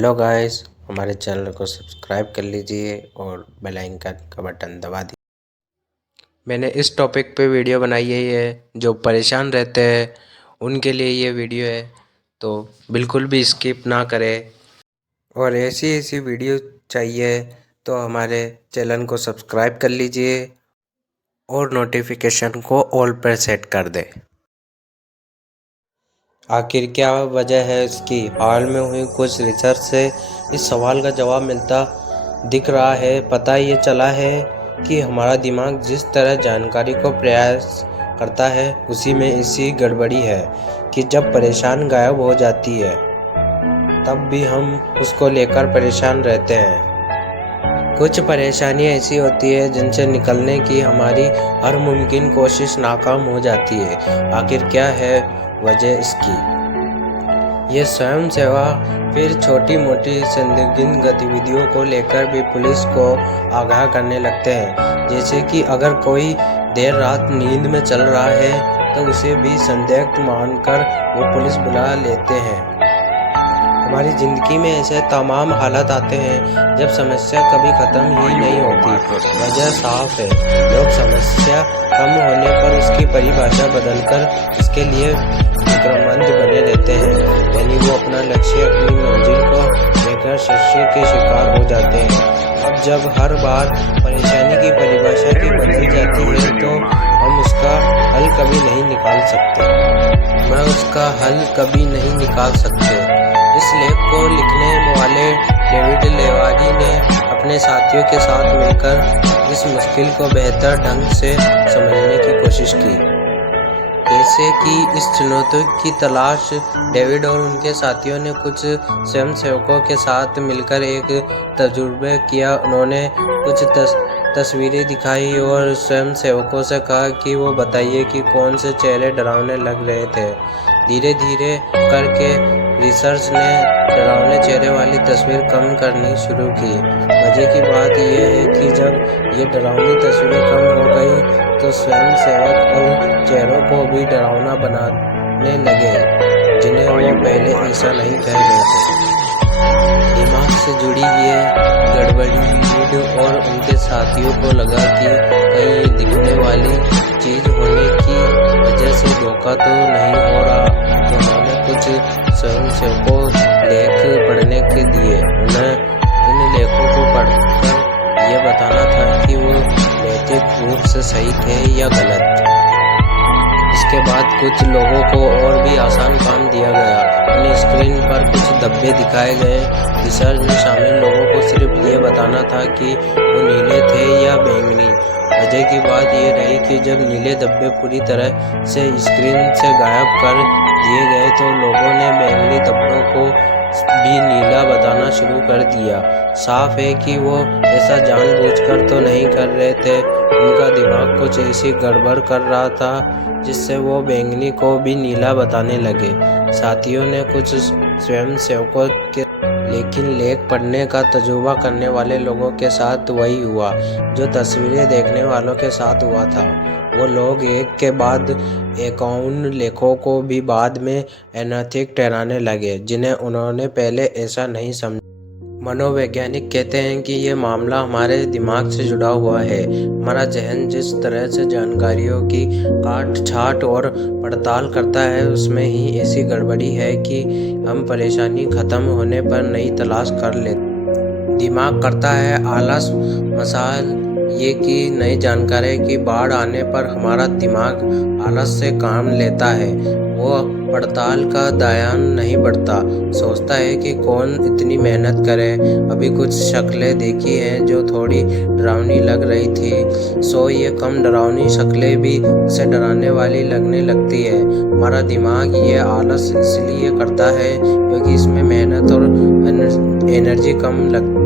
Hello guys, हमारे channel को subscribe कर लीजिए और बेल आइकन का बटन दबा दीजिए। मैंने इस टॉपिक पे वीडियो बनाई है जो परेशान रहते हैं उनके लिए ये वीडियो है, तो बिल्कुल भी स्किप ना करें। और ऐसी वीडियो चाहिए तो हमारे चैनल को सब्सक्राइब कर लीजिए और नोटिफिकेशन को ऑल पर सेट कर दें। आखिर क्या वजह है इसकी? हाल में हुई कुछ रिसर्च से इस सवाल का जवाब मिलता दिख रहा है। पता ये चला है कि हमारा दिमाग जिस तरह जानकारी को प्रयास करता है उसी में इसी गड़बड़ी है कि जब परेशान गायब हो जाती है तब भी हम उसको लेकर परेशान रहते हैं। कुछ परेशानियां ऐसी होती है जिनसे निकलने की हमारी हर मुमकिन कोशिश नाकाम हो जाती है। आखिर क्या है वजह इसकी? ये स्वयं सेवा फिर छोटी मोटी संदिग्ध गतिविधियों को लेकर भी पुलिस को आगाह करने लगते हैं। जैसे कि अगर कोई देर रात नींद में चल रहा है तो उसे भी संदिग्ध मानकर वो पुलिस बुला लेते हैं। हमारी ज़िंदगी में ऐसे तमाम हालात आते हैं जब समस्या कभी ख़त्म ही नहीं होती। वजह साफ है, लोग समस्या कम होने पर उसकी परिभाषा बदलकर इसके लिए विक्रमंद बने रहते हैं, यानी वो अपना लक्ष्य, अपनी मंजिल को लेकर शस्य के शिकार हो जाते हैं। अब जब हर बार परेशानी की परिभाषा की बदल जाती है तो हम उसका हल कभी नहीं निकाल सकते। इस लेख को लिखने वाले डेविड लेवारी ने अपने साथियों के साथ मिलकर इस मुश्किल को बेहतर ढंग से समझने की कोशिश की। कैसे की इस चुनौती की तलाश डेविड और उनके साथियों ने कुछ स्वयंसेवकों के साथ मिलकर एक तजुर्बा किया। उन्होंने कुछ तस्वीरें दिखाई और स्वयंसेवकों से कहा कि वो बताइए कि कौन से चेहरे डरावने लग रहे थे। धीरे धीरे करके रिसर्च ने डरावने चेहरे वाली तस्वीर कम करनी शुरू की। मजे की बात यह है कि जब ये डरावनी तस्वीरें कम हो गई तो स्वयंसेवक उन चेहरों को भी डरावना बनाने लगे जिन्हें वो पहले ऐसा नहीं कह रहे थे। दिमाग से जुड़ी ये गड़बड़ी और उनके साथियों को लगा कि कहीं ये दिखने वाली चीज होने की वजह से धोखा तो नहीं हो रहा। तो उन्होंने कुछ स्वयंसेवकों लेख पढ़ने के दिए। उन्हें इन लेखों को पढ़कर ये बताना था कि वो नैतिक रूप से सही थे या गलत। इसके बाद कुछ लोगों को और भी आसान काम दिया गया। उन्हें स्क्रीन पर कुछ धब्बे दिखाए गए। रिसर्च में शामिल लोगों को सिर्फ ये बताना था कि वो नीले थे या बैंगनी। वजह की बात ये रही कि जब नीले धब्बे पूरी तरह से स्क्रीन से गायब कर दिए गए तो लोगों ने बैंगनी धब्बों को भी नीला बताना शुरू कर दिया। साफ है कि वो ऐसा जानबूझकर तो नहीं कर रहे थे। उनका दिमाग कुछ ऐसी गड़बड़ कर रहा था जिससे वो बैंगनी को भी नीला बताने लगे। साथियों ने कुछ स्वयंसेवकों के लेकिन लेख पढ़ने का तजुर्बा करने वाले लोगों के साथ वही हुआ जो तस्वीरें देखने वालों के साथ हुआ था। वो लोग एक के बाद एक उन लेखों को भी बाद में अनैतिक ठहराने लगे जिन्हें उन्होंने पहले ऐसा नहीं समझा। मनोवैज्ञानिक कहते हैं कि ये मामला हमारे दिमाग से जुड़ा हुआ है। हमारा जहन जिस तरह से जानकारियों की काट छाट और पड़ताल करता है उसमें ही ऐसी गड़बड़ी है कि हम परेशानी ख़त्म होने पर नई तलाश कर लेते। दिमाग करता है आलस। मसाल ये कि नई जानकारी की बाढ़ आने पर हमारा दिमाग आलस से काम लेता है। वो पड़ताल का ध्यान नहीं बढ़ता। सोचता है कि कौन इतनी मेहनत करे। अभी कुछ शक्लें देखी हैं जो थोड़ी डरावनी लग रही थी, सो ये कम डरावनी शक्लें भी उसे डराने वाली लगने लगती है। हमारा दिमाग ये आलस इसलिए करता है क्योंकि इसमें मेहनत और एनर्जी कम लगती है।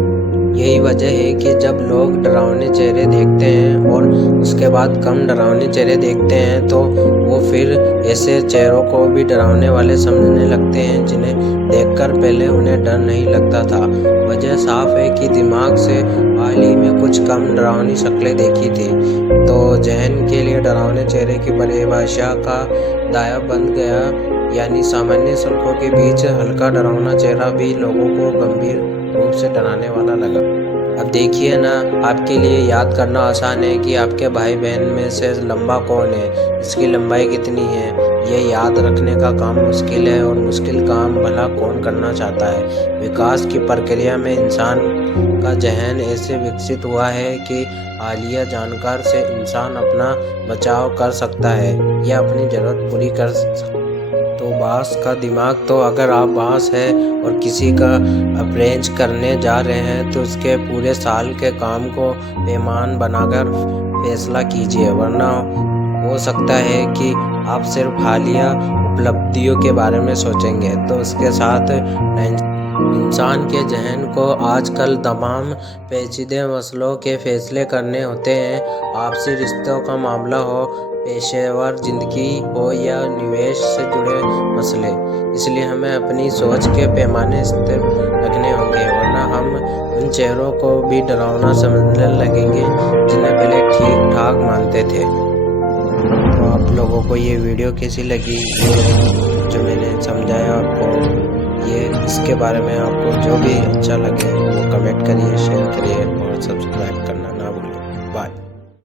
यही वजह है कि जब लोग डरावने चेहरे देखते हैं और उसके बाद कम डरावने चेहरे देखते हैं तो वो फिर ऐसे चेहरों को भी डरावने वाले समझने लगते हैं जिन्हें देखकर पहले उन्हें डर नहीं लगता था। वजह साफ है कि दिमाग से हाल ही में कुछ कम डरावनी शक्लें देखी थी तो जहन के लिए डरावने चेहरे की परिभाषा का दायरा बन गया। यानी सामान्य सड़कों के बीच हल्का डरावना चेहरा भी लोगों को गंभीर रूप से डराने वाला लगा। अब देखिए ना, आपके लिए याद करना आसान है कि आपके भाई बहन में से लंबा कौन है, इसकी लंबाई कितनी है। ये याद रखने का काम मुश्किल है, और मुश्किल काम भला कौन करना चाहता है। विकास की प्रक्रिया में इंसान का जहन ऐसे विकसित हुआ है कि हालिया जानकार से इंसान अपना बचाव कर सकता है या अपनी ज़रूरत पूरी कर सकता है। तो बांस का दिमाग, तो अगर आप बांस है और किसी का अप्रेंच करने जा रहे हैं तो उसके पूरे साल के काम को पैमान बनाकर फैसला कीजिए, वरना हो सकता है कि आप सिर्फ हालिया उपलब्धियों के बारे में सोचेंगे। तो उसके साथ इंसान के जहन को आजकल तमाम पेचीदे मसलों के फैसले करने होते हैं। आपसी रिश्तों का मामला हो, पेशेवर जिंदगी हो या निवेश से जुड़े मसले, इसलिए हमें अपनी सोच के पैमाने स्थिर रखने होंगे, वरना हम उन चेहरों को भी डरावना समझने लगेंगे जिन्हें पहले ठीक ठाक मानते थे। तो आप लोगों को ये वीडियो कैसी लगी, जो मैंने समझाया आपको, ये इसके बारे में आपको जो भी अच्छा लगे वो कमेंट करिए, शेयर करिए और सब्सक्राइब करना ना भूलें। बाय।